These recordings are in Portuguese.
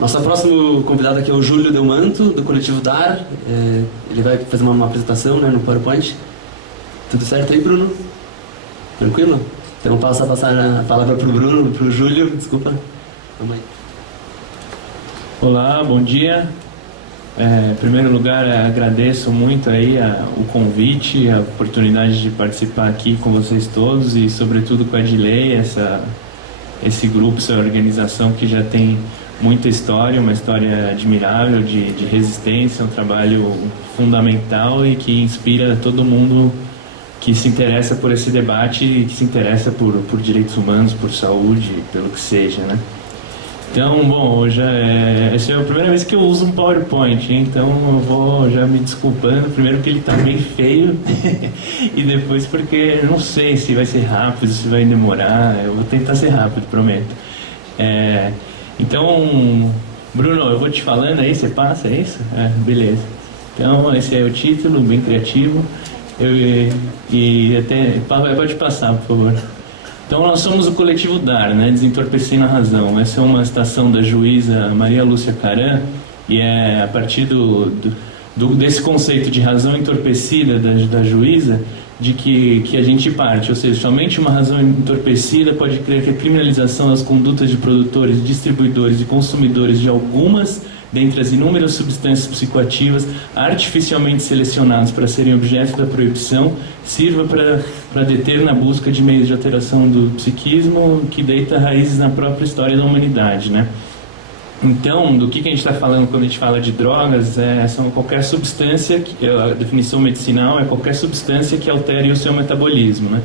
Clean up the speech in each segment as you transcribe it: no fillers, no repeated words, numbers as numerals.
Nosso próximo convidado aqui é o Júlio Delmanto, do Coletivo DAR. Ele vai fazer uma apresentação, né, no PowerPoint. Tudo certo aí, Bruno? Tranquilo? Então eu passo a passar a palavra para o Bruno, para o Júlio, desculpa. Vamos aí. Olá, bom dia. Em primeiro lugar, agradeço muito aí o convite, a oportunidade de participar aqui com vocês todos e, sobretudo, com a Edilei, esse grupo, essa organização que já tem muita história, uma história admirável de resistência, um trabalho fundamental e que inspira todo mundo que se interessa por esse debate e que se interessa por direitos humanos, por saúde, pelo que seja, né? Então, bom, essa é a primeira vez que eu uso um PowerPoint, hein? Então eu vou já me desculpando, primeiro porque ele está bem feio e depois porque eu não sei se vai ser rápido, se vai demorar, eu vou tentar ser rápido, prometo. Então, Bruno, eu vou te falando aí, você passa, é isso? Beleza. Então, esse é o título, bem criativo, pode passar, por favor. Então, nós somos o Coletivo DAR, né, Desentorpecendo a Razão. Essa é uma citação da juíza Maria Lúcia Caram, e é a partir desse conceito de razão entorpecida da juíza, de que a gente parte, ou seja, somente uma razão entorpecida pode crer que a criminalização das condutas de produtores, distribuidores e consumidores de algumas dentre as inúmeras substâncias psicoativas artificialmente selecionadas para serem objeto da proibição, sirva para deter na busca de meios de alteração do psiquismo que deita raízes na própria história da humanidade, né? Então, do que a gente está falando quando a gente fala de drogas? São qualquer substância, a definição medicinal é qualquer substância que altere o seu metabolismo, né?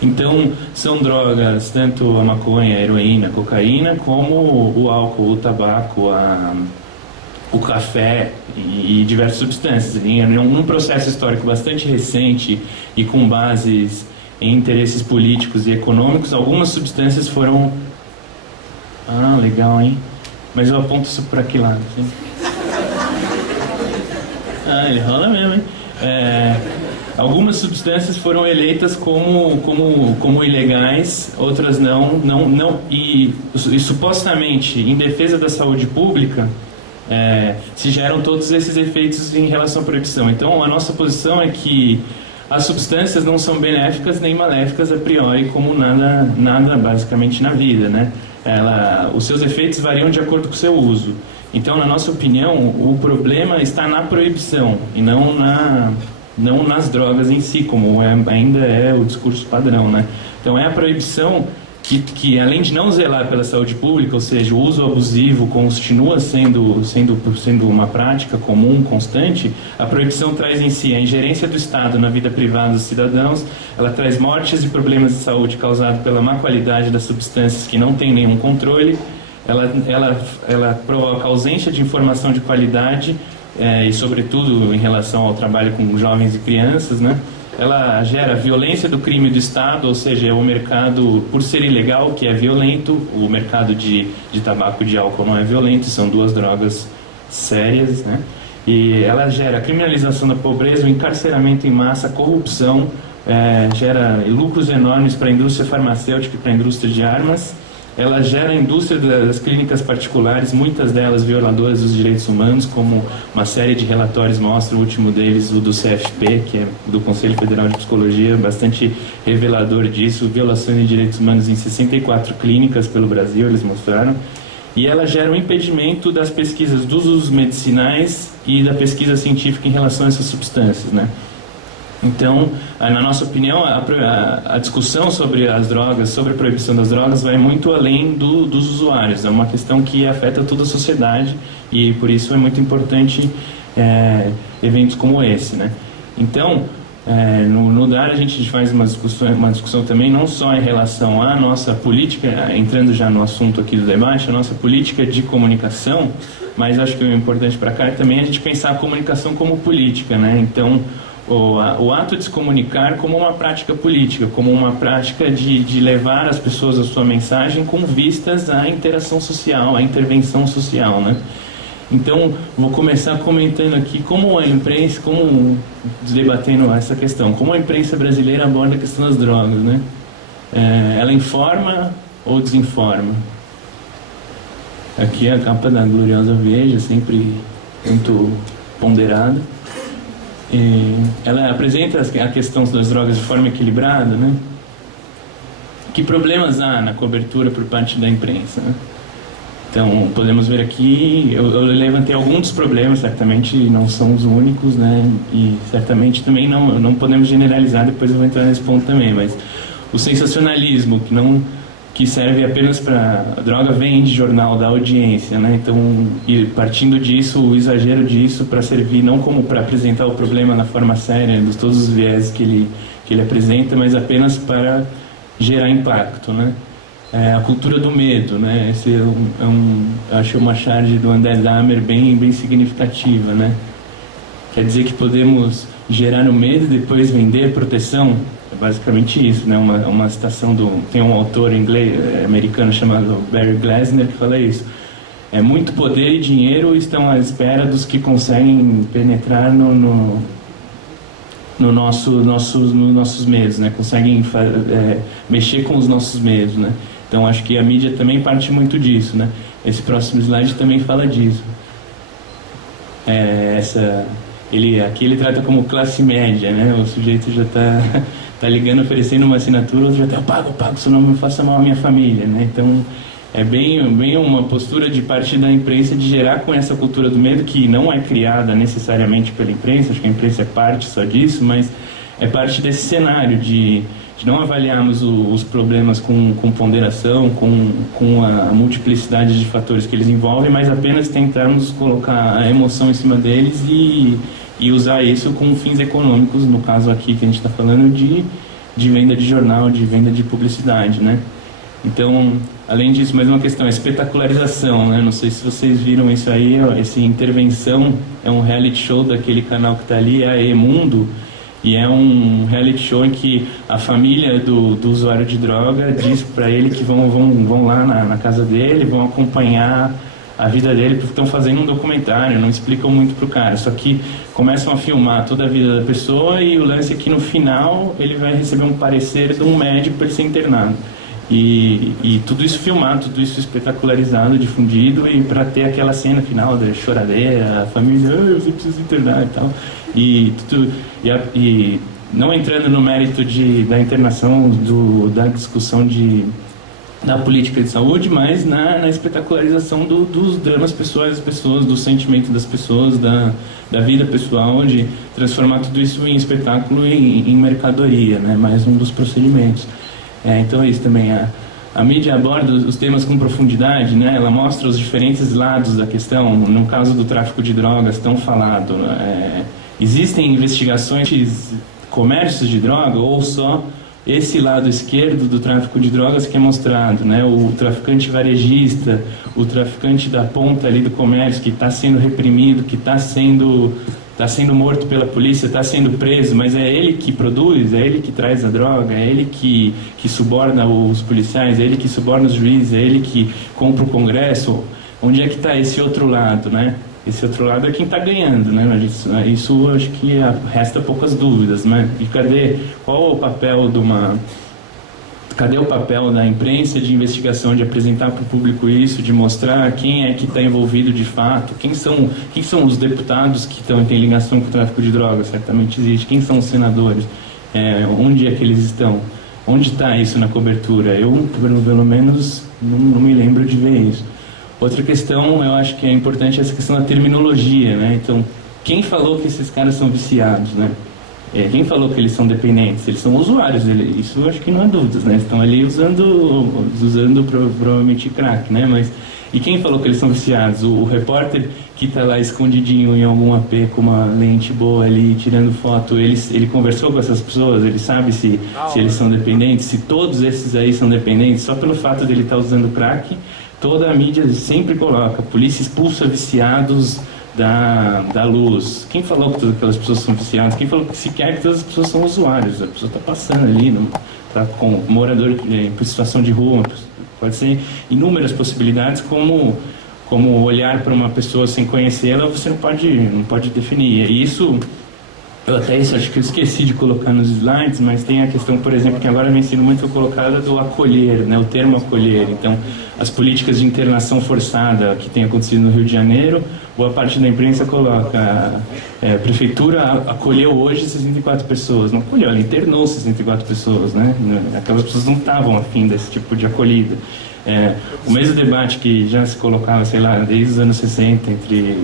Então, são drogas, tanto a maconha, a heroína, a cocaína, como o álcool, o tabaco, o café e diversas substâncias. Num processo histórico bastante recente e com bases em interesses políticos e econômicos, algumas substâncias foram... legal, hein? Mas eu aponto isso por aqui lado, assim. Ele rola mesmo, hein? Algumas substâncias foram eleitas como ilegais, outras não, e supostamente em defesa da saúde pública, se geram todos esses efeitos em relação à proibição. Então, a nossa posição é que as substâncias não são benéficas nem maléficas a priori, como nada basicamente na vida, né? Os seus efeitos variam de acordo com o seu uso. Então, na nossa opinião, o problema está na proibição e não nas drogas em si, como ainda é o discurso padrão, né? Então, é a proibição que além de não zelar pela saúde pública, ou seja, o uso abusivo continua sendo uma prática comum, constante, a proibição traz em si a ingerência do Estado na vida privada dos cidadãos, ela traz mortes e problemas de saúde causados pela má qualidade das substâncias que não têm nenhum controle, ela provoca ausência de informação de qualidade, e sobretudo em relação ao trabalho com jovens e crianças, né? Ela gera violência do crime do Estado, ou seja, o mercado, por ser ilegal, que é violento, o mercado de tabaco e de álcool não é violento, são duas drogas sérias, né? E ela gera criminalização da pobreza, o encarceramento em massa, a corrupção, gera lucros enormes para a indústria farmacêutica e para a indústria de armas. Ela gera a indústria das clínicas particulares, muitas delas violadoras dos direitos humanos, como uma série de relatórios mostra, o último deles, o do CFP, que é do Conselho Federal de Psicologia, bastante revelador disso, violações de direitos humanos em 64 clínicas pelo Brasil, eles mostraram. E ela gera um impedimento das pesquisas dos usos medicinais e da pesquisa científica em relação a essas substâncias, né? Então, na nossa opinião, a discussão sobre as drogas, sobre a proibição das drogas, vai muito além dos usuários. É uma questão que afeta toda a sociedade e, por isso, é muito importante eventos como esse, né? Então, no DAR a gente faz uma discussão também, não só em relação à nossa política, entrando já no assunto aqui do debate, a nossa política de comunicação, mas acho que o importante para cá é também a gente pensar a comunicação como política, né? Então, o ato de se comunicar como uma prática política, como uma prática de levar as pessoas a sua mensagem com vistas à interação social, à intervenção social, né? Então, vou começar comentando aqui como a imprensa, debatendo essa questão, como a imprensa brasileira aborda a questão das drogas, né? Ela informa ou desinforma? Aqui é a capa da gloriosa Veja, sempre muito ponderada. Ela apresenta a questão das drogas de forma equilibrada, né? Que problemas há na cobertura por parte da imprensa, né? Então, podemos ver aqui, eu levantei alguns dos problemas, certamente não são os únicos, né? E certamente também não podemos generalizar, depois eu vou entrar nesse ponto também, mas o sensacionalismo, que serve apenas para... A droga vem de jornal, da audiência, né? Então, e partindo disso, o exagero disso para servir não como para apresentar o problema na forma séria, de todos os viés que ele apresenta, mas apenas para gerar impacto, né? A cultura do medo, né? Esse acho uma charge do André Dahmer bem significativa, né? Quer dizer que podemos gerar o medo e depois vender proteção? É basicamente isso, né? Uma citação tem um autor inglês, americano chamado Barry Glasner que fala isso. Muito poder e dinheiro estão à espera dos que conseguem penetrar nos nossos medos, né? Conseguem mexer com os nossos medos, né? Então acho que a mídia também parte muito disso, né? Esse próximo slide também fala disso. Aqui ele trata como classe média, né? O sujeito já tá ligando, oferecendo uma assinatura, outro já está, eu pago, senão não faça mal à minha família, né? Então é bem uma postura de parte da imprensa de gerar com essa cultura do medo, que não é criada necessariamente pela imprensa, acho que a imprensa é parte só disso, mas é parte desse cenário de não avaliarmos os problemas com ponderação, com a multiplicidade de fatores que eles envolvem, mas apenas tentarmos colocar a emoção em cima deles e usar isso com fins econômicos, no caso aqui que a gente está falando de venda de jornal, de venda de publicidade, né? Então, além disso, mais uma questão, a espetacularização, né? Não sei se vocês viram isso aí, essa Intervenção é um reality show daquele canal que está ali, é a E-Mundo, e é um reality show em que a família do usuário de droga diz para ele que vão lá na casa dele, vão acompanhar a vida dele, porque estão fazendo um documentário, não explicam muito pro cara, só que começam a filmar toda a vida da pessoa e o lance é que no final ele vai receber um parecer de um médico para ele ser internado. E tudo isso filmado, tudo isso espetacularizado, difundido, e para ter aquela cena final da choradeira, a família, você precisa internar e tal. E não entrando no mérito da internação, da discussão da política de saúde, mas na espetacularização dos dramas pessoais das pessoas, do sentimento das pessoas, da vida pessoal, de transformar tudo isso em espetáculo e em mercadoria, né? Mais um dos procedimentos. Então é isso também, a mídia aborda os temas com profundidade, né? Ela mostra os diferentes lados da questão. No caso do tráfico de drogas, tão falado, existem investigações, comércios de droga, ou só esse lado esquerdo do tráfico de drogas que é mostrado, né? O traficante varejista, o traficante da ponta ali do comércio que está sendo reprimido, que está sendo morto pela polícia, está sendo preso, mas é ele que produz, é ele que traz a droga, é ele que suborna os policiais, é ele que suborna os juízes, é ele que compra o Congresso. Onde é que está esse outro lado, né? Esse outro lado é quem está ganhando, né? Isso acho que resta poucas dúvidas, né? E qual o papel cadê o papel da imprensa de investigação, de apresentar para o público isso, de mostrar quem é que está envolvido de fato, quem são os deputados que têm ligação com o tráfico de drogas? Certamente existe. Quem são os senadores? Onde é que eles estão? Onde está isso na cobertura? Eu, pelo menos, não me lembro de ver isso. Outra questão, eu acho que é importante, essa questão da terminologia, né? Então, quem falou que esses caras são viciados, né? Quem falou que eles são dependentes? Eles são usuários, isso eu acho que não há dúvidas, né? Estão ali usando provavelmente crack, né? E quem falou que eles são viciados? O repórter que está lá escondidinho em algum AP com uma lente boa ali, tirando foto, ele conversou com essas pessoas? Ele sabe se eles são dependentes? Se todos esses aí são dependentes? Só pelo fato dele estar usando crack, toda a mídia sempre coloca: polícia expulsa viciados da luz. Quem falou que todas aquelas pessoas são viciadas? Quem falou que sequer que todas as pessoas são usuários? A pessoa está passando ali, está com morador em situação de rua. Pode ser inúmeras possibilidades, como olhar para uma pessoa sem conhecê-la, você não pode definir. E isso Eu até isso acho que eu esqueci de colocar nos slides, mas tem a questão, por exemplo, que agora vem sendo muito colocada do acolher, né, o termo acolher. Então, as políticas de internação forçada que tem acontecido no Rio de Janeiro, boa parte da imprensa coloca a prefeitura acolheu hoje 64 pessoas. Não acolheu, ela internou 64 pessoas, né? Aquelas pessoas não estavam afim desse tipo de acolhida. O mesmo debate que já se colocava, sei lá, desde os anos 60, entre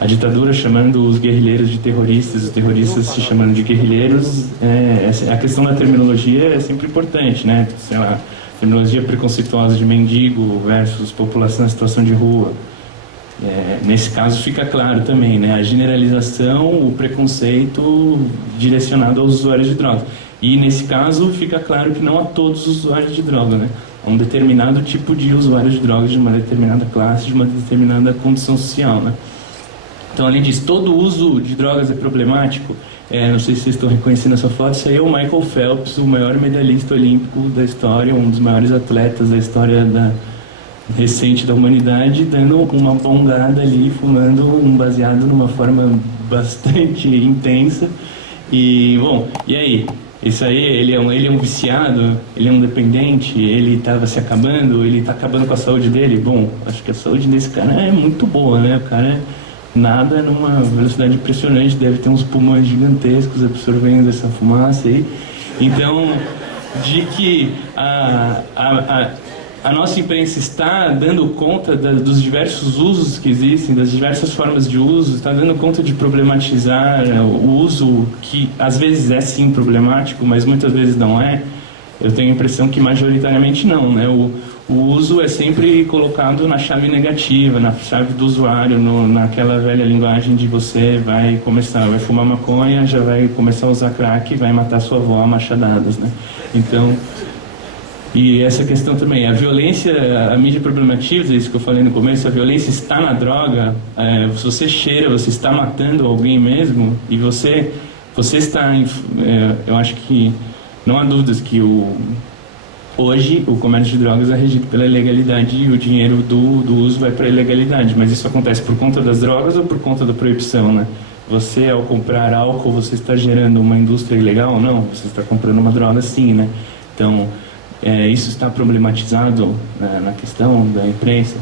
a ditadura chamando os guerrilheiros de terroristas, os terroristas se chamando de guerrilheiros, a questão da terminologia é sempre importante, né? Sei lá, terminologia preconceituosa de mendigo versus população em situação de rua. Nesse caso fica claro também, né? A generalização, o preconceito direcionado aos usuários de droga. E nesse caso fica claro que não a todos os usuários de droga, né? A um determinado tipo de usuário de drogas, de uma determinada classe, de uma determinada condição social, né? Então, além disso, todo uso de drogas é problemático. Não sei se vocês estão reconhecendo essa foto, isso aí é o Michael Phelps, o maior medalhista olímpico da história, um dos maiores atletas da história recente da humanidade, dando uma bongada ali, fumando um baseado numa forma bastante intensa. E, bom, e aí? Isso aí, ele é um viciado, ele é um dependente, ele estava se acabando, ele está acabando com a saúde dele? Bom, acho que a saúde desse cara é muito boa, né? O cara nada numa velocidade impressionante, deve ter uns pulmões gigantescos absorvendo essa fumaça aí. Então, de que a nossa imprensa está dando conta dos diversos usos que existem, das diversas formas de uso, está dando conta de problematizar o uso, que às vezes é sim problemático, mas muitas vezes não é. Eu tenho a impressão que majoritariamente não, né? O uso é sempre colocado na chave negativa, na chave do usuário, naquela velha linguagem de você vai fumar maconha, já vai começar a usar crack e vai matar sua avó a machadadas, né? Então, e essa questão também, a violência, a mídia problematiza, isso que eu falei no começo, a violência está na droga, se você cheira, você está matando alguém mesmo, e você está, eu acho que não há dúvidas que hoje o comércio de drogas é regido pela ilegalidade e o dinheiro do uso vai para a ilegalidade, mas isso acontece por conta das drogas ou por conta da proibição, né? Você, ao comprar álcool, você está gerando uma indústria ilegal ou não? Você está comprando uma droga sim, né? Então, isso está problematizado na questão da imprensa.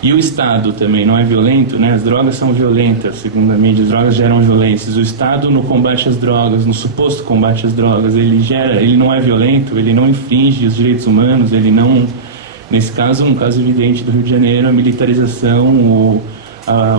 E o Estado também não é violento, né? As drogas são violentas, segundo a mídia, as drogas geram violências. O Estado no combate às drogas, no suposto combate às drogas, ele não é violento, ele não infringe os direitos humanos, ele não... Nesse caso, um caso evidente do Rio de Janeiro, a militarização,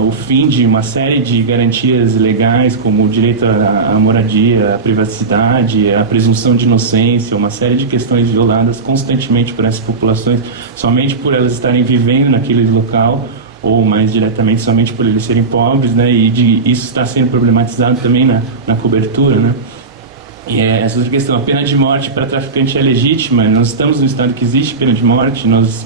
o fim de uma série de garantias legais, como o direito à moradia, à privacidade, a presunção de inocência, uma série de questões violadas constantemente por essas populações, somente por elas estarem vivendo naquele local, ou mais diretamente somente por eles serem pobres, né? E isso está sendo problematizado também na cobertura, né? E essa outra questão, a pena de morte para traficante é legítima. Nós estamos no estado que existe pena de morte, nós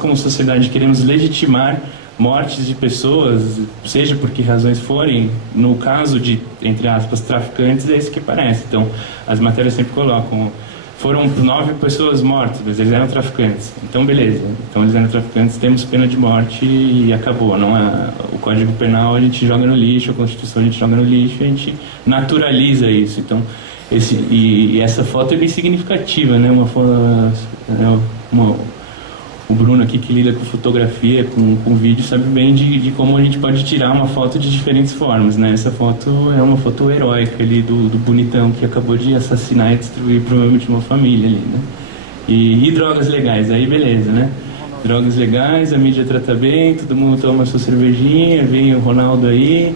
como sociedade queremos legitimar mortes de pessoas, seja por que razões forem. No caso de, entre aspas, traficantes, é isso que parece. Então, as matérias sempre colocam, foram 9 pessoas mortas, mas eles eram traficantes. Então, beleza. Então, eles eram traficantes, temos pena de morte e acabou. Não o Código Penal a gente joga no lixo, a Constituição a gente joga no lixo, a gente naturaliza isso. Então, essa foto é bem significativa, né? O Bruno aqui, que lida com fotografia, com vídeo, sabe bem de como a gente pode tirar uma foto de diferentes formas, né? Essa foto é uma foto heróica ali do bonitão que acabou de assassinar e destruir provavelmente uma família ali, né? E drogas legais, aí beleza, né? Drogas legais, a mídia trata bem, todo mundo toma sua cervejinha, vem o Ronaldo aí,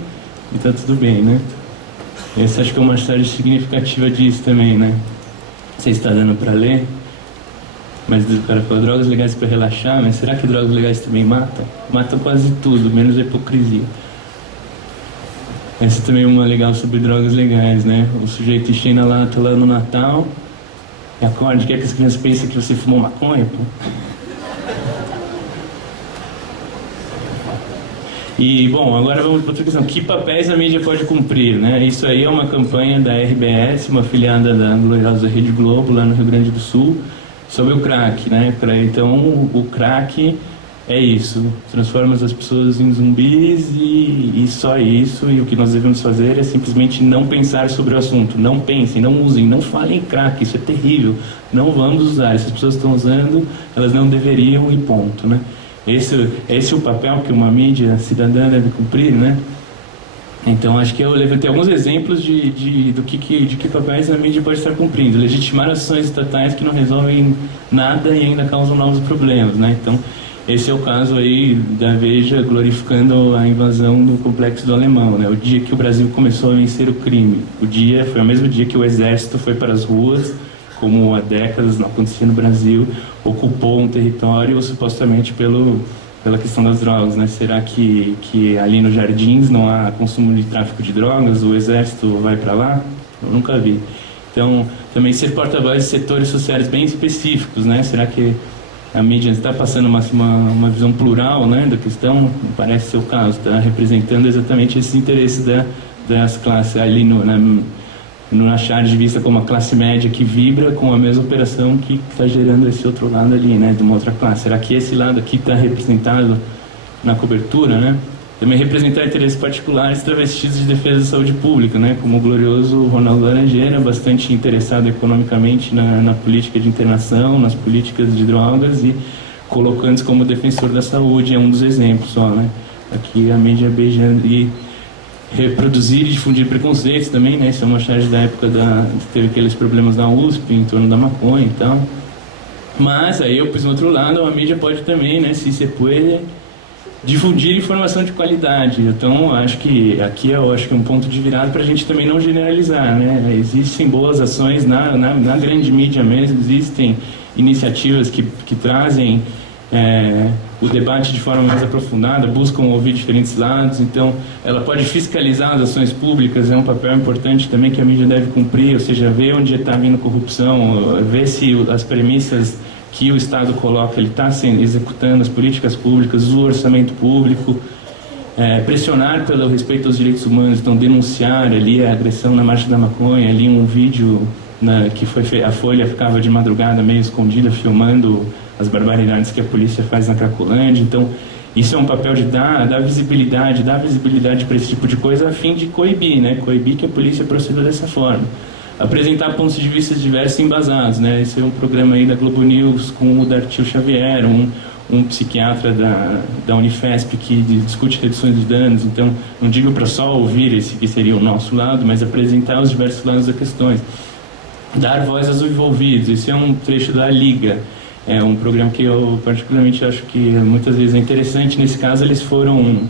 e tá tudo bem, né? Essa acho que é uma história significativa disso também, né? Você está dando para ler? Mas o cara falou, drogas legais para relaxar, mas será que drogas legais também matam? Matam quase tudo, menos a hipocrisia. Essa também é uma legal sobre drogas legais, né? O sujeito enchendo a lata lá no Natal, e acorde, quer que as crianças pensem que você fumou maconha, pô? E, bom, agora vamos para outra questão. Que papéis a mídia pode cumprir, né? Isso aí é uma campanha da RBS, uma afiliada da gloriosa Rede Globo, lá no Rio Grande do Sul, sobre o crack, né? Então, o crack é isso, transforma as pessoas em zumbis e só isso, e o que nós devemos fazer é simplesmente não pensar sobre o assunto, não pensem, não usem, não falem crack, isso é terrível, não vamos usar, se as pessoas estão usando, elas não deveriam e ponto, né? Esse é o papel que uma mídia cidadã deve cumprir, né? Então acho que eu levantei alguns exemplos de que papéis a mídia pode estar cumprindo, legitimar ações estatais que não resolvem nada e ainda causam novos problemas, né? Então esse é o caso aí da Veja glorificando a invasão do Complexo do Alemão, né? O dia que o Brasil começou a vencer o crime. Foi o mesmo dia que o exército foi para as ruas, como há décadas não acontecia no Brasil, ocupou um território supostamente pela questão das drogas, né? Será que ali nos Jardins não há consumo de tráfico de drogas? O exército vai para lá? Eu nunca vi. Então, também ser porta-voz de setores sociais bem específicos, né? Será que a mídia está passando uma visão plural, né, da questão? Parece ser o caso, está representando exatamente esses interesses das classes ali no achar de vista como a classe média que vibra com a mesma operação que está gerando esse outro lado ali, né, de uma outra classe. Será que esse lado aqui está representado na cobertura, né? Também representar interesses particulares travestidos de defesa da saúde pública, né, como o glorioso Ronaldo Laranjeira, bastante interessado economicamente na política de internação, nas políticas de drogas e colocando-se como defensor da saúde, é um dos exemplos só, né? Aqui a mídia beijando e reproduzir e difundir preconceitos também, né? Isso é uma charge da época teve aqueles problemas na USP em torno da maconha e tal. Mas aí eu pus no outro lado, a mídia pode também, né, se puder, difundir informação de qualidade. Então, acho que aqui é um ponto de virada para a gente também não generalizar, né? Existem boas ações na grande mídia mesmo, existem iniciativas que trazem o debate de forma mais aprofundada, buscam ouvir diferentes lados, então ela pode fiscalizar as ações públicas, é um papel importante também que a mídia deve cumprir, ou seja, ver onde está vindo corrupção, ver se as premissas que o Estado coloca, ele está executando as políticas públicas, o orçamento público, pressionar pelo respeito aos direitos humanos, então denunciar ali a agressão na Marcha da Maconha, ali um vídeo que a Folha ficava de madrugada meio escondida filmando as barbaridades que a polícia faz na Cracolândia. Então isso é um papel de dar visibilidade para esse tipo de coisa a fim de coibir, né? Coibir que a polícia proceda dessa forma. Apresentar pontos de vista diversos e embasados, né? Esse é um programa aí da Globo News com o Dartil Xavier, um psiquiatra da Unifesp que discute reduções de danos. Então, não digo para só ouvir esse que seria o nosso lado, mas apresentar os diversos lados das questões. Dar voz aos envolvidos, esse é um trecho da Liga, é um programa que eu particularmente acho que muitas vezes é interessante. Nesse caso eles foram,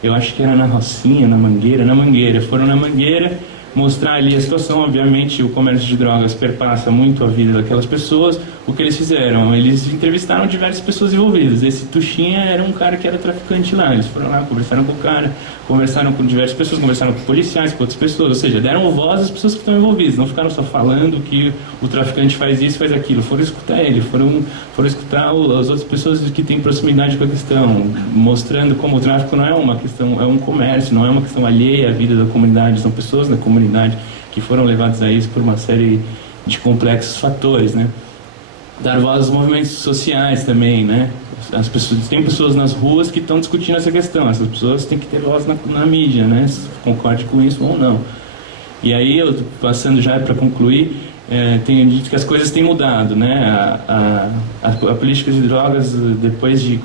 eu acho que era na Rocinha, na Mangueira, foram na Mangueira mostrar ali a situação. Obviamente o comércio de drogas perpassa muito a vida daquelas pessoas. O que eles fizeram? Eles entrevistaram diversas pessoas envolvidas. Esse Tuxinha era um cara que era traficante lá. Eles foram lá, conversaram com o cara, conversaram com diversas pessoas, conversaram com policiais, com outras pessoas. Ou seja, deram voz às pessoas que estão envolvidas. Não ficaram só falando que o traficante faz isso, faz aquilo. Foram escutar ele, foram escutar as outras pessoas que têm proximidade com a questão, mostrando como o tráfico não é uma questão, é um comércio, não é uma questão alheia à vida da comunidade. São pessoas da comunidade que foram levadas a isso por uma série de complexos fatores, né? Dar voz aos movimentos sociais também, né? Tem pessoas nas ruas que estão discutindo essa questão. Essas pessoas têm que ter voz na mídia, né? Se concorde com isso ou não. E aí, eu passando já para concluir, tenho dito que as coisas têm mudado, né? A política de drogas, depois de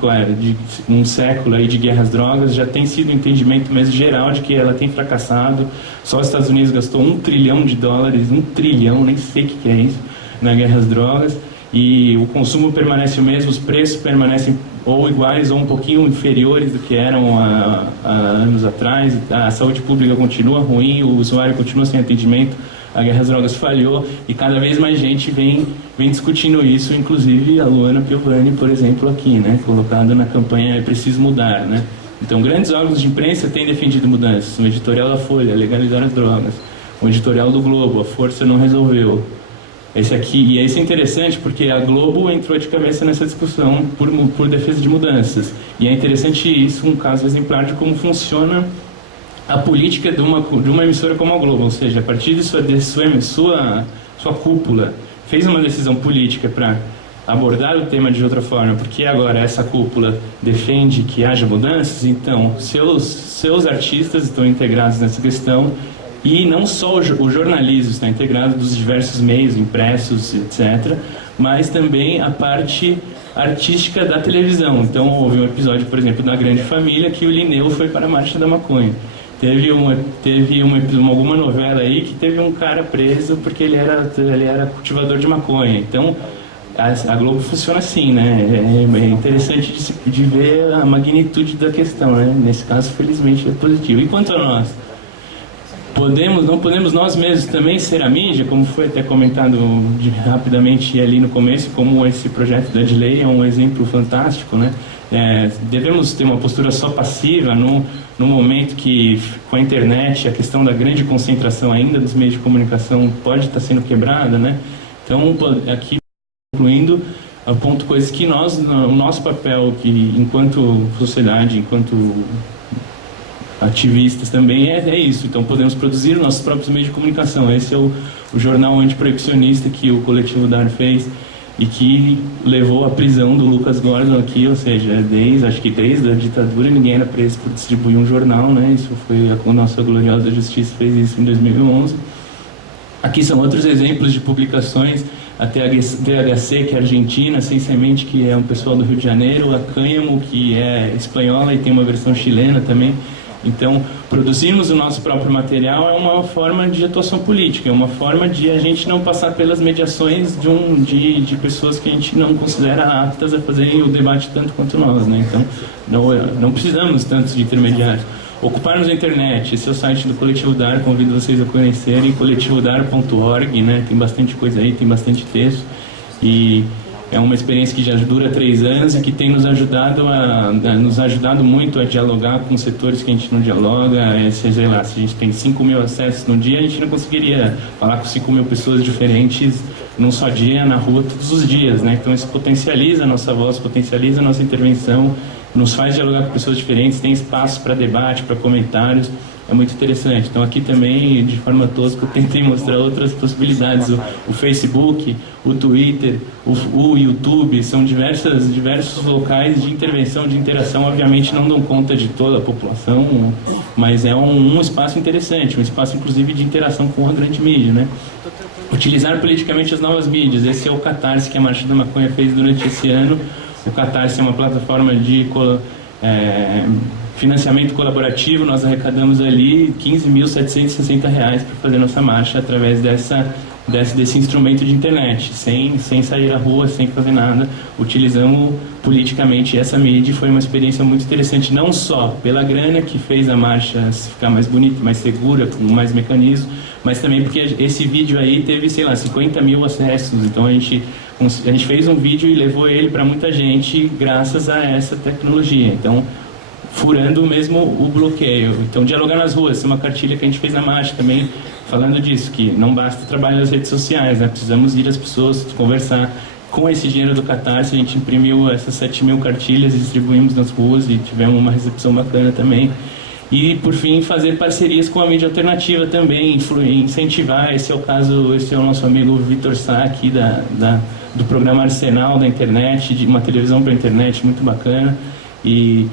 um século aí de guerras às drogas, já tem sido um entendimento mesmo geral de que ela tem fracassado. Só os Estados Unidos gastou $1 trilhão, 1 trilhão, nem sei o que é isso, na guerra às drogas. E o consumo permanece o mesmo, os preços permanecem ou iguais ou um pouquinho inferiores do que eram há anos atrás. A saúde pública continua ruim, o usuário continua sem atendimento, a guerra às drogas falhou e cada vez mais gente vem discutindo isso, inclusive a Luana Piovani, por exemplo, aqui, né, colocada na campanha "É Preciso Mudar", né? Então, grandes órgãos de imprensa têm defendido mudanças. O editorial da Folha, legalizar as drogas. O editorial do Globo, a Força não resolveu. Esse aqui, e isso é interessante porque a Globo entrou de cabeça nessa discussão por defesa de mudanças. E é interessante isso, um caso exemplar de como funciona a política de uma emissora como a Globo. Ou seja, a partir de sua cúpula, fez uma decisão política para abordar o tema de outra forma, porque agora essa cúpula defende que haja mudanças, então seus artistas estão integrados nessa questão, e não só o jornalismo está integrado dos diversos meios, impressos, etc., mas também a parte artística da televisão. Então houve um episódio, por exemplo, da Grande Família, que o Linneu foi para a Marcha da Maconha. Teve alguma novela aí que teve um cara preso porque ele era cultivador de maconha. Então a Globo funciona assim, né? É interessante de ver a magnitude da questão, né? Nesse caso, felizmente, é positivo. E quanto a nós? Não podemos nós mesmos também ser a mídia, como foi até comentado rapidamente ali no começo, como esse projeto da lei é um exemplo fantástico, né? Devemos ter uma postura só passiva no momento que, com a internet, a questão da grande concentração ainda dos meios de comunicação pode estar sendo quebrada, né? Então, aqui, concluindo, aponto coisas que o nosso papel, que enquanto sociedade, enquanto ativistas também, é isso. Então podemos produzir nossos próprios meios de comunicação. Esse é o jornal antiproibicionista que o Coletivo DAR fez e que levou à prisão do Lucas Gordon aqui, ou seja, acho que desde a ditadura ninguém era preso por distribuir um jornal, né? Isso foi a nossa gloriosa justiça fez isso em 2011. Aqui são outros exemplos de publicações, a THC, que é argentina, Sem Semente, que é um pessoal do Rio de Janeiro, a Cânhamo, que é espanhola e tem uma versão chilena também. Então, produzirmos o nosso próprio material é uma forma de atuação política, é uma forma de a gente não passar pelas mediações de pessoas que a gente não considera aptas a fazerem o debate tanto quanto nós, né? Então, não precisamos tanto de intermediários. Ocuparmos a internet, esse é o site do Coletivo DAR, convido vocês a conhecerem, coletivodar.org, né? Tem bastante coisa aí, tem bastante texto, e é uma experiência que já dura 3 anos e que tem nos ajudado muito a dialogar com setores que a gente não dialoga. Sei lá, se a gente tem 5.000 acessos no dia, a gente não conseguiria falar com 5.000 pessoas diferentes num só dia, na rua, todos os dias, né? Então isso potencializa a nossa voz, potencializa a nossa intervenção, nos faz dialogar com pessoas diferentes, tem espaço para debate, para comentários. É muito interessante. Então aqui também, de forma tosca, eu tentei mostrar outras possibilidades. O Facebook, o Twitter, o YouTube, são diversos locais de intervenção, de interação. Obviamente não dão conta de toda a população, mas é um espaço interessante, um espaço inclusive de interação com a grande mídia, né? Utilizar politicamente as novas mídias. Esse é o Catarse que a Marcha da Maconha fez durante esse ano. O Catarse é uma plataforma de financiamento colaborativo. Nós arrecadamos ali R$15.760 para fazer nossa marcha através desse instrumento de internet, sem sair à rua, sem fazer nada. Utilizamos politicamente essa mídia e foi uma experiência muito interessante, não só pela grana que fez a marcha ficar mais bonita, mais segura, com mais mecanismos, mas também porque esse vídeo aí teve, 50.000 acessos. Então a gente fez um vídeo e levou ele para muita gente graças a essa tecnologia. Então, furando mesmo o bloqueio. Então, dialogar nas ruas, uma cartilha que a gente fez na marcha também, falando disso, que não basta trabalhar nas redes sociais, né? Precisamos ir às pessoas, conversar. Com esse dinheiro do Catarse, a gente imprimiu essas 7.000 cartilhas e distribuímos nas ruas e tivemos uma recepção bacana também. E, por fim, fazer parcerias com a mídia alternativa também, incentivar. Esse é o nosso amigo Vitor Sá, aqui do programa Arsenal da internet, de uma televisão para a internet muito bacana. E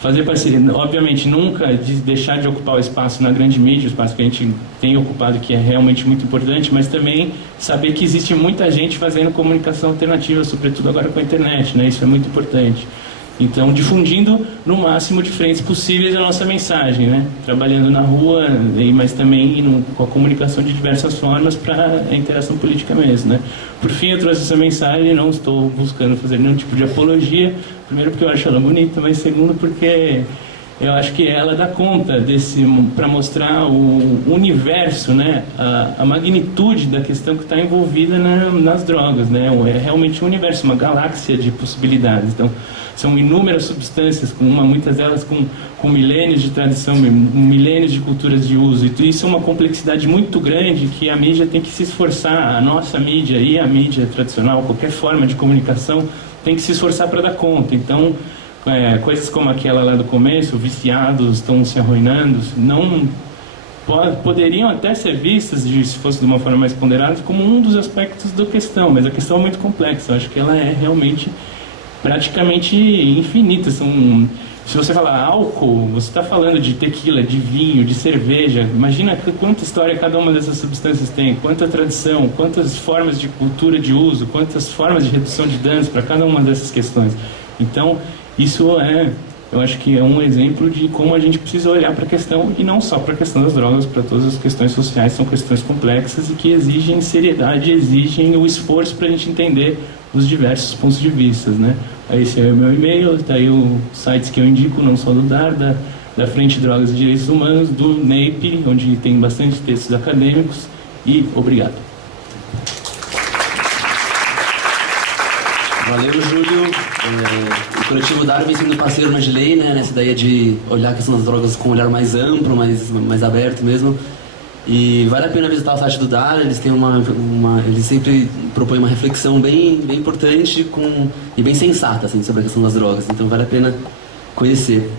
fazer parceria, obviamente, nunca deixar de ocupar o espaço na grande mídia, o espaço que a gente tem ocupado, que é realmente muito importante, mas também saber que existe muita gente fazendo comunicação alternativa, sobretudo agora com a internet, né? Isso é muito importante. Então, difundindo no máximo de frentes possíveis a nossa mensagem, né? Trabalhando na rua, mas também com a comunicação de diversas formas para a interação política mesmo, né? Por fim, eu trouxe essa mensagem, não estou buscando fazer nenhum tipo de apologia, primeiro porque eu acho ela bonita, mas segundo porque eu acho que ela dá conta para mostrar o universo, né? A magnitude da questão que está envolvida nas drogas, né? É realmente um universo, uma galáxia de possibilidades. Então, são inúmeras substâncias, muitas delas com milênios de tradição, milênios de culturas de uso. E isso é uma complexidade muito grande que a mídia tem que se esforçar, a nossa mídia e a mídia tradicional, qualquer forma de comunicação, tem que se esforçar para dar conta. Então, coisas como aquela lá do começo, viciados estão se arruinando, poderiam até ser vistas, se fosse de uma forma mais ponderada, como um dos aspectos da questão, mas a questão é muito complexa. Eu acho que ela é realmente praticamente infinita. Se você falar álcool, você está falando de tequila, de vinho, de cerveja. Imagina quanta história cada uma dessas substâncias tem, quanta tradição, quantas formas de cultura de uso, quantas formas de redução de danos para cada uma dessas questões. Então, eu acho que é um exemplo de como a gente precisa olhar para a questão, e não só para a questão das drogas, para todas as questões sociais. São questões complexas e que exigem seriedade, exigem o esforço para a gente entender os diversos pontos de vista, né? Esse é o meu e-mail, está aí os sites que eu indico, não só do DAR, da Frente de Drogas e Direitos Humanos, do NEIP, onde tem bastante textos acadêmicos, e obrigado. Valeu, Júlio. O coletivo DAR vem sendo parceiro na Gilei, né, nessa ideia de olhar a questão das drogas com um olhar mais amplo, mais aberto mesmo. E vale a pena visitar o site do DAR. Eles têm eles sempre propõem uma reflexão bem importante e bem sensata assim, sobre a questão das drogas. Então vale a pena conhecer.